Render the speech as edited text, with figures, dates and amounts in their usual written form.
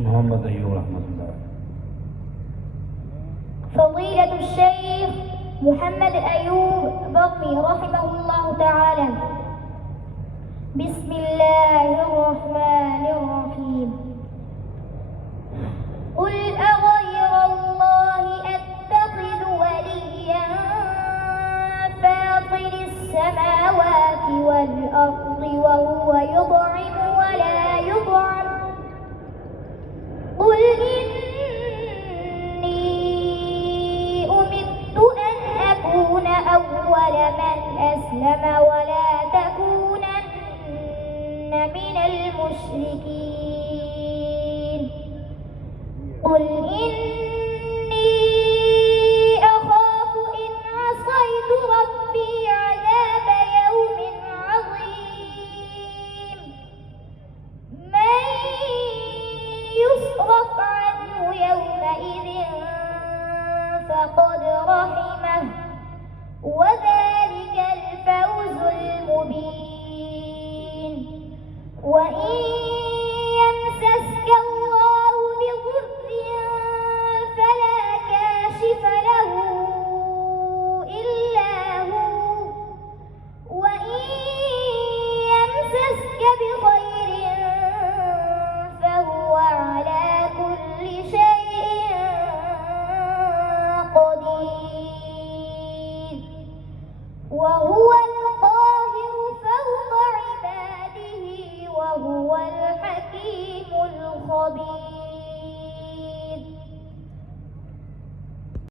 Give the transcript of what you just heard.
محمد أيوب رحمة الله. فضيلة الشيخ محمد أيوب برمي رحمه الله تعالى. بسم الله الرحمن الرحيم. قل أغير الله أتخذ وليا فاطر السماوات والأرض وهو يطعم ولا يطعم. قل إني أمرت أن أكون أول من أسلم ولا تكونن من المشركين. قل إني أخاف إن عصيت ربي عذاب يوم عظيم. من يصرف عنه يومئذ فقد رحمه وذلك الفوز المبين. وإن يمسسك الله بضر فلا كاشف له إلا هو، وإن يمسسك بخير فهو على كل شيء قدير. وهو